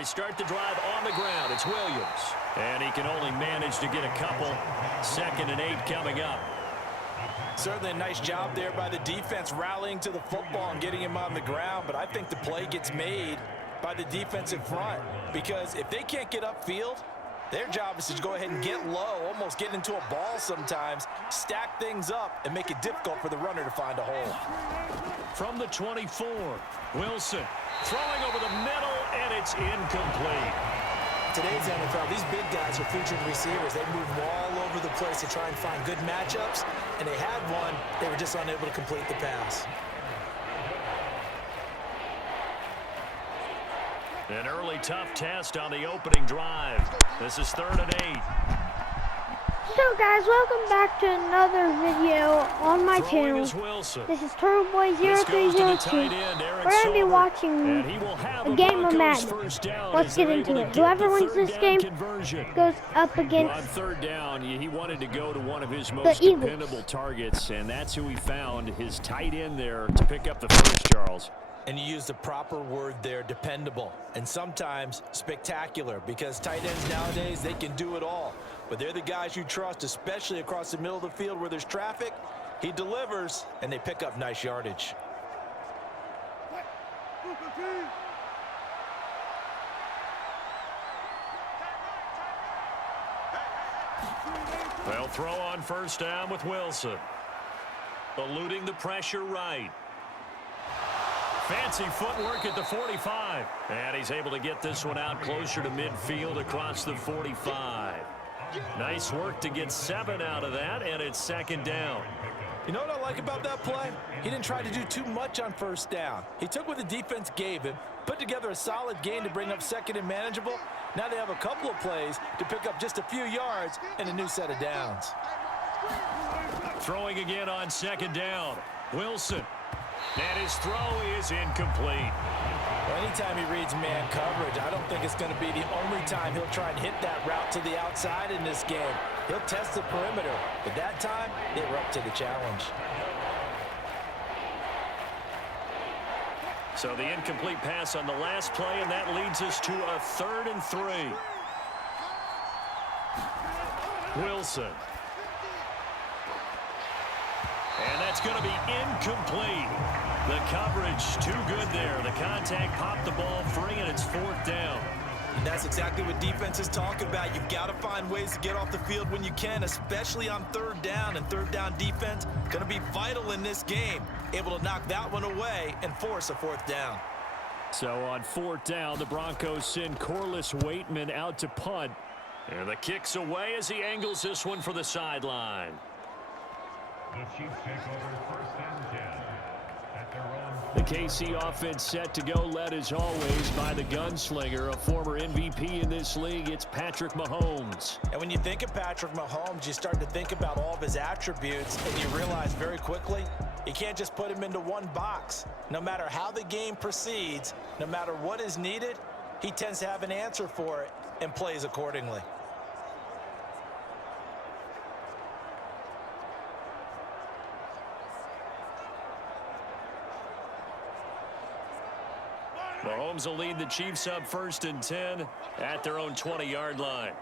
They start the drive on the ground. It's Williams. And he can only manage to get a couple. 2nd and 8 coming up. Certainly a nice job there by the defense rallying to the football and getting him on the ground. But I think the play gets made by the defensive front. Because if they can't get upfield, their job is to go ahead and get low, almost get into a ball sometimes, stack things up, and make it difficult for the runner to find a hole. From the 24, Wilson throwing over the middle, and it's incomplete. Today's NFL, these big guys are featured receivers. They move all over the place to try and find good matchups, and they had one. They were just unable to complete the pass. An early tough test on the opening drive. This is 3rd and 8. So guys, welcome back to another video on my channel. This is TurboBoy0302. We're going to be watching a game of Madden. Let's get into it. Whoever wins this game goes up against on 3rd down. He wanted to go to one of his most dependable targets, and that's who he found, his tight end there, to pick up the first, Charles. And you use the proper word there, dependable, and sometimes spectacular, because tight ends nowadays, they can do it all. But they're the guys you trust, especially across the middle of the field where there's traffic. He delivers, and they pick up nice yardage. They'll throw on 1st down with Wilson. Eluding the pressure right. Fancy footwork at the 45. And he's able to get this one out closer to midfield across the 45. Nice work to get 7 out of that, and it's 2nd down. You know what I like about that play? He didn't try to do too much on 1st down. He took what the defense gave him, put together a solid game to bring up 2nd and manageable. Now they have a couple of plays to pick up just a few yards and a new set of downs. Throwing again on 2nd down. Wilson. And his throw is incomplete. Well, anytime he reads man coverage, I don't think it's going to be the only time he'll try and hit that route to the outside in this game. He'll test the perimeter, but that time, they were up to the challenge. So the incomplete pass on the last play, and that leads us to a 3rd and 3. Wilson. And that's going to be incomplete. The coverage too good there. The contact popped the ball free, and it's 4th down. And that's exactly what defense is talking about. You've got to find ways to get off the field when you can, especially on 3rd down. And 3rd down defense going to be vital in this game. Able to knock that one away and force a 4th down. So on 4th down, the Broncos send Corliss Waitman out to punt. And the kick's away as he angles this one for the sideline. The Chiefs take over 1st and 10 at their own. The KC offense set to go, led as always by the gunslinger, a former MVP in this league. It's Patrick Mahomes. And when you think of Patrick Mahomes, you start to think about all of his attributes, and you realize very quickly you can't just put him into one box. No matter how the game proceeds, no matter what is needed, he tends to have an answer for it and plays accordingly. Mahomes will lead the Chiefs up 1st and 10 at their own 20-yard line.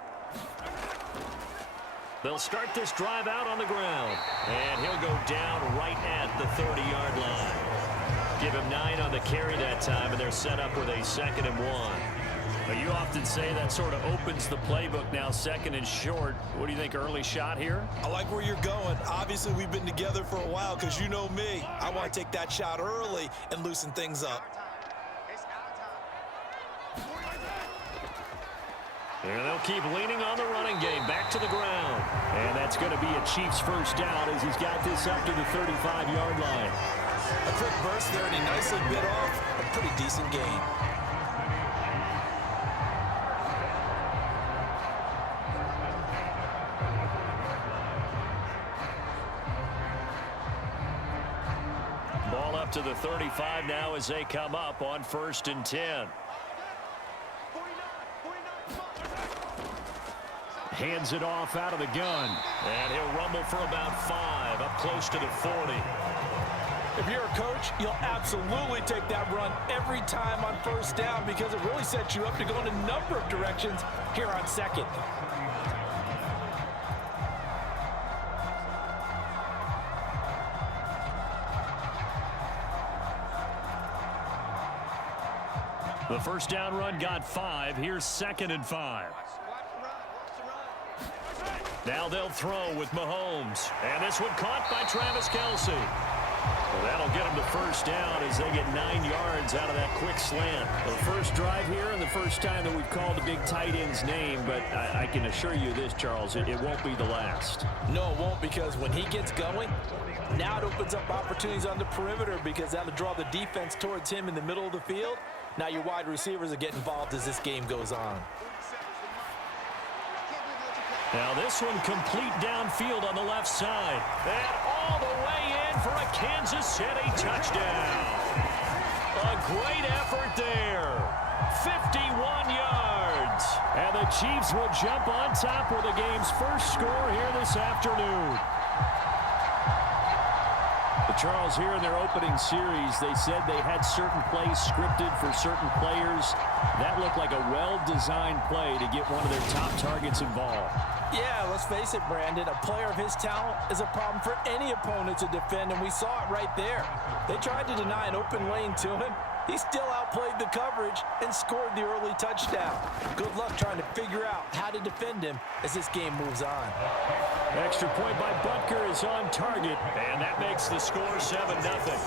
They'll start this drive out on the ground, and he'll go down right at the 30-yard line. Give him 9 on the carry that time, and they're set up with a 2nd and 1. But you often say that sort of opens the playbook now, 2nd and short. What do you think, early shot here? I like where you're going. Obviously, we've been together for a while because you know me. I want to take that shot early and loosen things up. And they'll keep leaning on the running game back to the ground. And that's going to be a Chiefs 1st down as he's got this up to the 35-yard line. A quick burst there, and he nicely bit off a pretty decent gain. Ball up to the 35 now as they come up on 1st and 10. Hands it off out of the gun. And he'll rumble for about 5 up close to the 40. If you're a coach, you'll absolutely take that run every time on first down because it really sets you up to go in a number of directions here on second. The first down run got 5. Here's 2nd and 5. Now they'll throw with Mahomes. And this one caught by Travis Kelce. Well, that'll get them to first down as they get 9 yards out of that quick slant. The first drive here and the first time that we've called the big tight end's name, but I can assure you this, Charles, it won't be the last. No, it won't, because when he gets going, now it opens up opportunities on the perimeter because that'll draw the defense towards him in the middle of the field. Now your wide receivers are getting involved as this game goes on. Now this one complete downfield on the left side. And all the way in for a Kansas City touchdown. A great effort there. 51 yards. And the Chiefs will jump on top with the game's first score here this afternoon. Charles, here in their opening series, they said they had certain plays scripted for certain players. That looked like a well-designed play to get one of their top targets involved. Yeah, let's face it, Brandon. A player of his talent is a problem for any opponent to defend, and we saw it right there. They tried to deny an open lane to him. He still outplayed the coverage and scored the early touchdown. Good luck trying to figure out how to defend him as this game moves on. Extra point by Butker is on target, and that makes the score 7-0.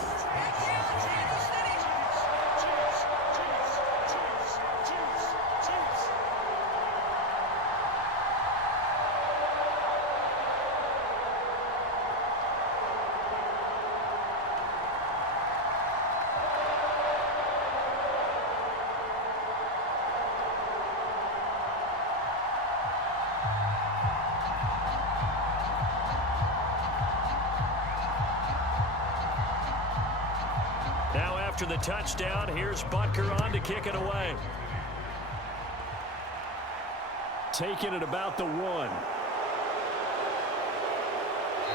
After the touchdown, here's Butker on to kick it away. Taking it about the 1.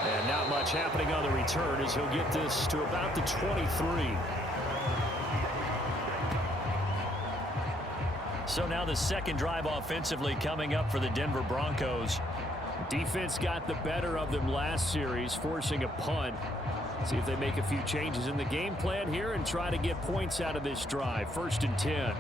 And not much happening on the return as he'll get this to about the 23. So now the second drive offensively coming up for the Denver Broncos. Defense got the better of them last series, forcing a punt. See if they make a few changes in the game plan here and try to get points out of this drive. 1st and 10.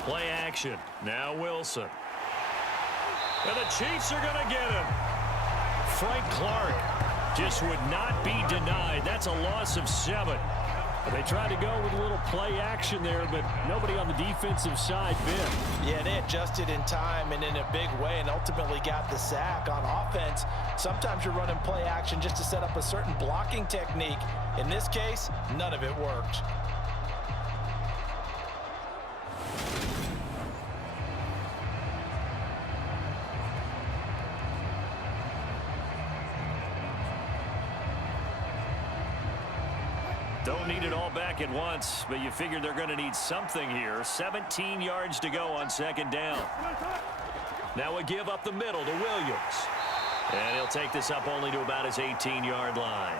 Play action. Now Wilson. And the Chiefs are going to get him. Frank Clark just would not be denied. That's a loss of 7. They tried to go with a little play action there, but nobody on the defensive side bit. Yeah, they adjusted in time and in a big way and ultimately got the sack. On offense, sometimes you're running play action just to set up a certain blocking technique. In this case, none of it worked. Don't need it all back at once, but you figure they're going to need something here. 17 yards to go on 2nd down. Now a give up the middle to Williams. And he'll take this up only to about his 18-yard line.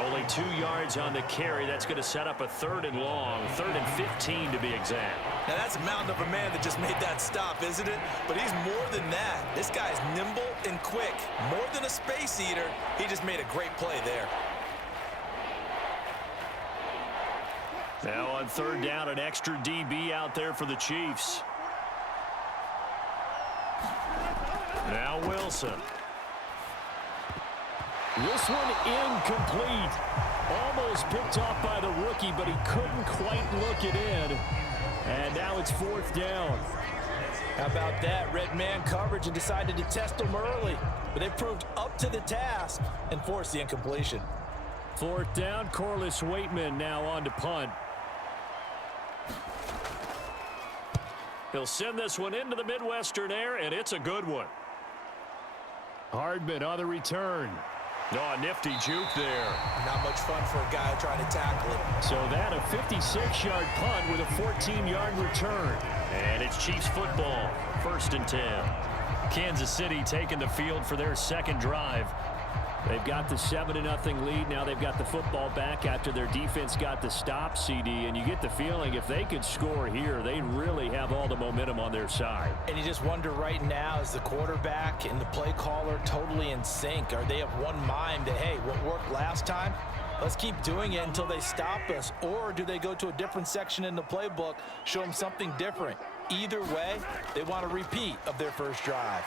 Only 2 yards on the carry. That's going to set up a 3rd and long. 3rd and 15 to be exact. Now that's a mountain of a man that just made that stop, isn't it? But he's more than that. This guy's nimble and quick. More than a space eater. He just made a great play there. Now on 3rd down, an extra DB out there for the Chiefs. Now Wilson. This one incomplete. Almost picked off by the rookie, but he couldn't quite look it in. And now it's 4th down. How about that? Red man coverage and decided to test him early. But they proved up to the task and forced the incompletion. 4th down, Corliss Waitman now on to punt. He'll send this one into the Midwestern air, and it's a good one. Hardman on the return. Oh, a nifty juke there. Not much fun for a guy trying to tackle it. So that a 56-yard punt with a 14-yard return. And it's Chiefs football, 1st and 10. Kansas City taking the field for their second drive. They've got the 7-0 lead. Now they've got the football back after their defense got the stop, CD. And you get the feeling if they could score here, they really have all the momentum on their side. And you just wonder right now, is the quarterback and the play caller totally in sync? Are they of one mind that, hey, what worked last time, let's keep doing it until they stop us? Or do they go to a different section in the playbook, show them something different? Either way, they want a repeat of their first drive.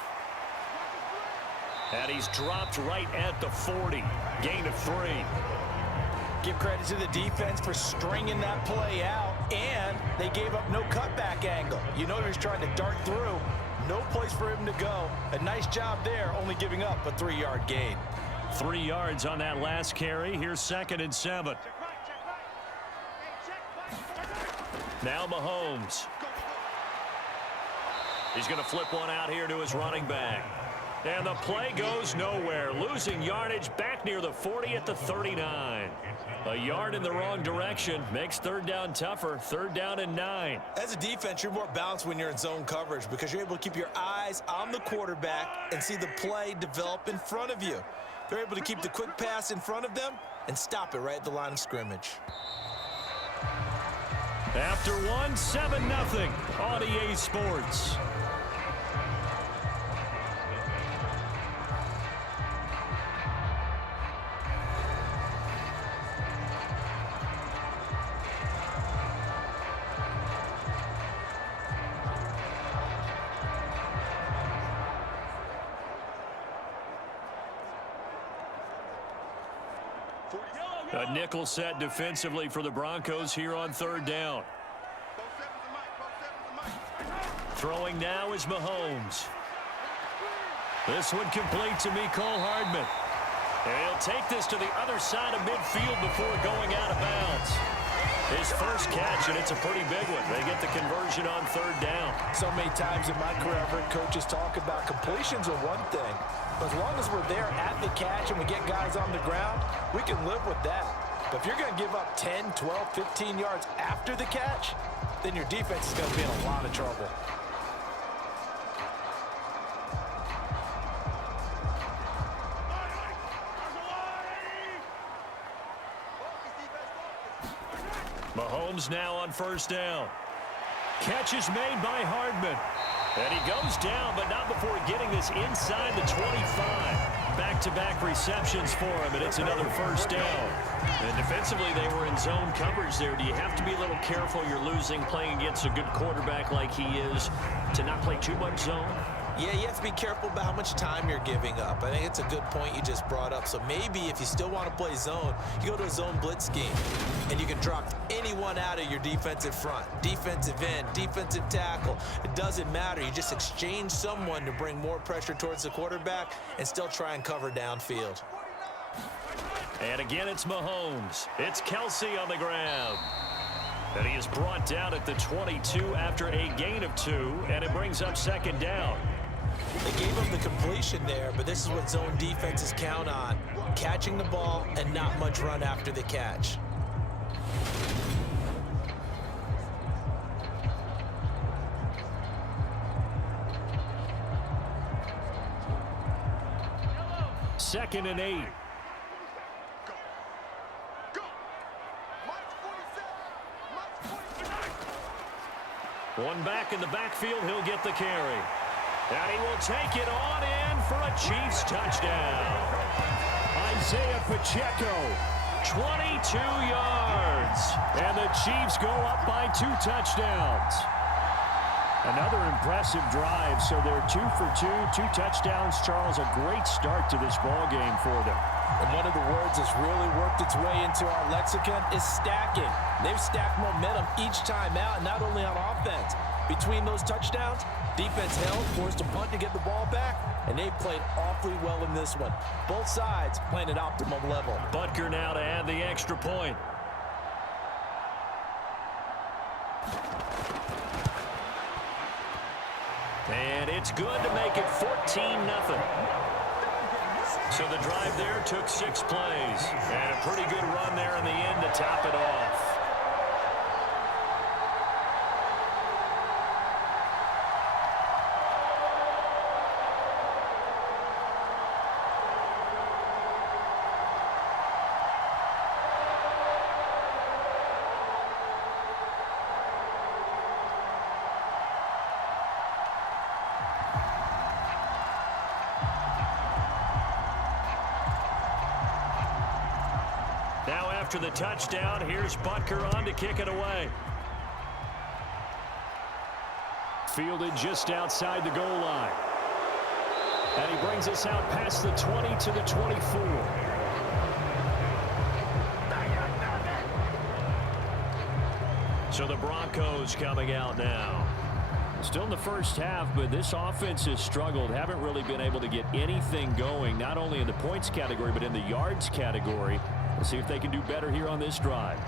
And he's dropped right at the 40. Gain of 3. Give credit to the defense for stringing that play out, and they gave up no cutback angle. You know he was trying to dart through. No place for him to go. A nice job there, only giving up a 3-yard gain. 3 yards on that last carry. Here's 2nd and 7. Now Mahomes. He's going to flip one out here to his running back. And the play goes nowhere. Losing yardage back near the 40 at the 39. A yard in the wrong direction makes 3rd down tougher. 3rd down and 9. As a defense, you're more balanced when you're in zone coverage because you're able to keep your eyes on the quarterback and see the play develop in front of you. They're able to keep the quick pass in front of them and stop it right at the line of scrimmage. After 1, 7-0 on EA Sports. A nickel set defensively for the Broncos here on 3rd down. Throwing now is Mahomes. This one complete to Mecole Hardman. And he'll take this to the other side of midfield before going out of bounds. His first catch, and it's a pretty big one. They get the conversion on 3rd down. So many times in my career, I've heard coaches talk about completions are one thing. But as long as we're there at the catch and we get guys on the ground, we can live with that. But if you're going to give up 10, 12, 15 yards after the catch, then your defense is going to be in a lot of trouble. Mahomes now on 1st down. Catch is made by Hardman. And he goes down, but not before getting this inside the 25. Back-to-back receptions for him, and it's another 1st down. And defensively, they were in zone coverage there. Do you have to be a little careful? You're losing, playing against a good quarterback like he is, to not play too much zone? Yeah, you have to be careful about how much time you're giving up. I think it's a good point you just brought up. So maybe if you still want to play zone, you go to a zone blitz scheme, and you can drop anyone out of your defensive front, defensive end, defensive tackle. It doesn't matter. You just exchange someone to bring more pressure towards the quarterback and still try and cover downfield. And again, it's Mahomes. It's Kelsey on the ground. And he is brought down at the 22 after a gain of 2, and it brings up 2nd down. They gave him the completion there, but this is what zone defenses count on. Catching the ball and not much run after the catch. Second and 8. One back in the backfield, he'll get the carry. And he will take it on in for a Chiefs touchdown. Isaiah Pacheco, 22 yards. And the Chiefs go up by 2 touchdowns. Another impressive drive, so they're 2 for 2, 2 touchdowns. Charles, a great start to this ball game for them. And one of the words that's really worked its way into our lexicon is stacking. They've stacked momentum each time out, and not only on offense. Between those touchdowns, defense held, forced a punt to get the ball back, and they played awfully well in this one. Both sides playing at optimum level. Butker now to add the extra point. And it's good to make it 14-0. So the drive there took 6 plays. And a pretty good run there in the end to top it off. Now after the touchdown, here's Butker on to kick it away. Fielded just outside the goal line. And he brings us out past the 20 to the 24. So the Broncos coming out now. Still in the first half, but this offense has struggled. Haven't really been able to get anything going, not only in the points category, but in the yards category. Let's see if they can do better here on this drive.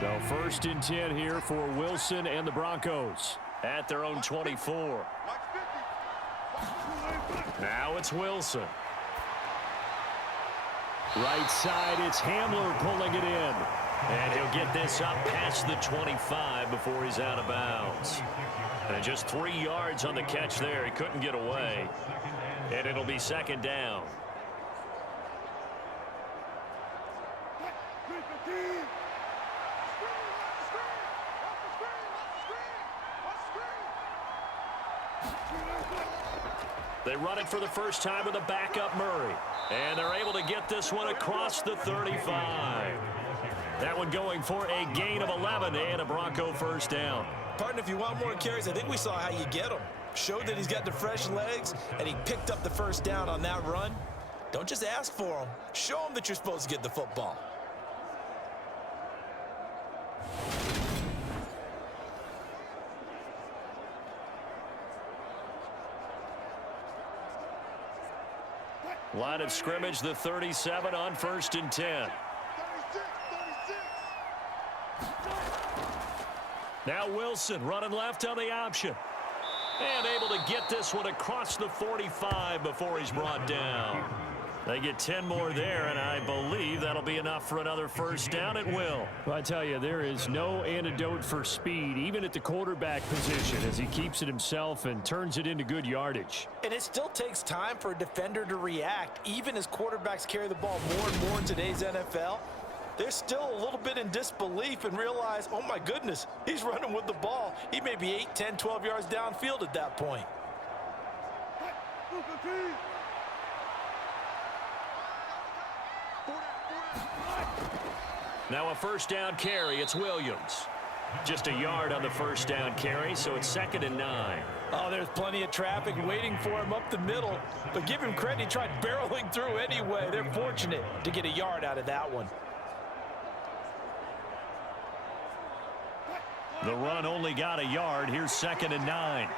So 1st and 10 here for Wilson and the Broncos at their own 24. Now it's Wilson. Right side, it's Hamler pulling it in. And he'll get this up past the 25 before he's out of bounds. And just 3 yards on the catch there. He couldn't get away. And it'll be 2nd down. They run it for the first time with a backup Murray. And they're able to get this one across the 35. That one going for a gain of 11 and a Bronco 1st down. Partner, if you want more carries, I think we saw how you get him. Showed that he's got the fresh legs, and he picked up the 1st down on that run. Don't just ask for him. Show him that you're supposed to get the football. Line of scrimmage, the 37 on 1st and 10. Now Wilson running left on the option. And able to get this one across the 45 before he's brought down. They get 10 more there, and I believe that'll be enough for another 1st down. It will. Well, I tell you, there is no antidote for speed, even at the quarterback position, as he keeps it himself and turns it into good yardage. And it still takes time for a defender to react, even as quarterbacks carry the ball more and more in today's NFL. They're still a little bit in disbelief and realize, oh my goodness, he's running with the ball. He may be 8, 10, 12 yards downfield at that point. Now a 1st down carry. It's Williams. Just a yard on the 1st down carry, so it's 2nd and 9. Oh, there's plenty of traffic waiting for him up the middle. But give him credit, he tried barreling through anyway. They're fortunate to get a yard out of that one. The run only got a yard. Here's 2nd and 9.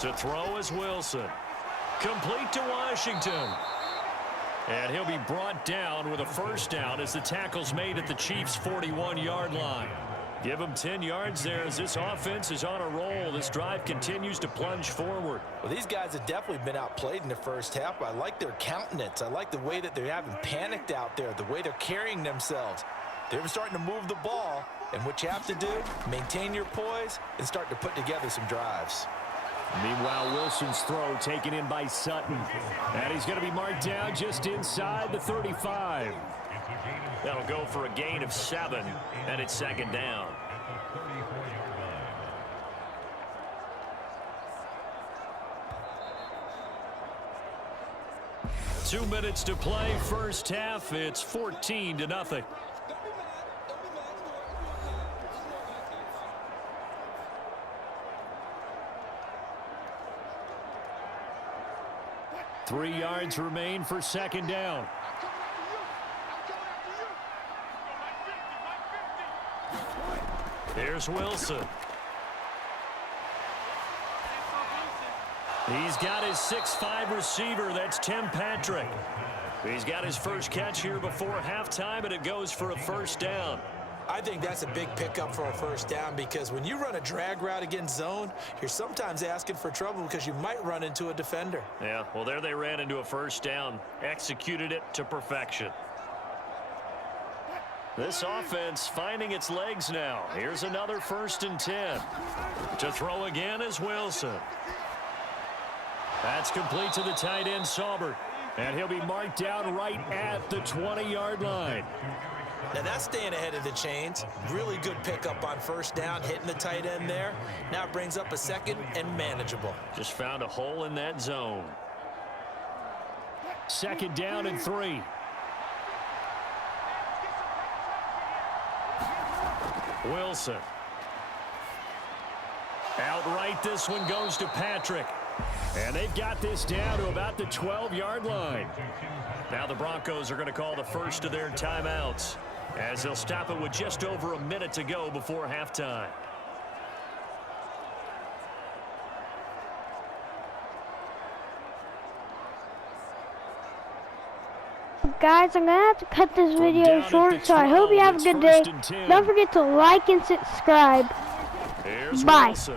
To throw is Wilson. Complete to Washington. And he'll be brought down with a 1st down as the tackle's made at the Chiefs' 41-yard line. Give them 10 yards there as this offense is on a roll. This drive continues to plunge forward. Well, these guys have definitely been outplayed in the first half. I like their countenance. I like the way that they haven't panicked out there, the way they're carrying themselves. They're starting to move the ball, and what you have to do, maintain your poise and start to put together some drives. Meanwhile, Wilson's throw taken in by Sutton. And he's going to be marked down just inside the 35. That'll go for a gain of 7, and it's 2nd down. Two minutes to play, first half. It's 14-0. Three yards remain for 2nd down. Here's Wilson. He's got his 6'5" receiver. That's Tim Patrick. He's got his first catch here before halftime, and it goes for a first down. I think that's a big pickup for a first down because when you run a drag route against zone, you're sometimes asking for trouble because you might run into a defender. Yeah, well, there they ran into a first down, executed it to perfection. This offense finding its legs now. Here's another 1st and 10. To throw again is Wilson. That's complete to the tight end, Saubert. And he'll be marked down right at the 20-yard line. Now that's staying ahead of the chains. Really good pickup on first down, hitting the tight end there. Now it brings up a second and manageable. Just found a hole in that zone. 2nd down and 3. Wilson. Outright, this one goes to Patrick. And they've got this down to about the 12-yard line. Now the Broncos are going to call the first of their timeouts, as they'll stop it with just over a minute to go before halftime. Guys, I'm going to have to cut this video short, so I hope you have a good day. Don't forget to like and subscribe. Here's Bye. Wilson.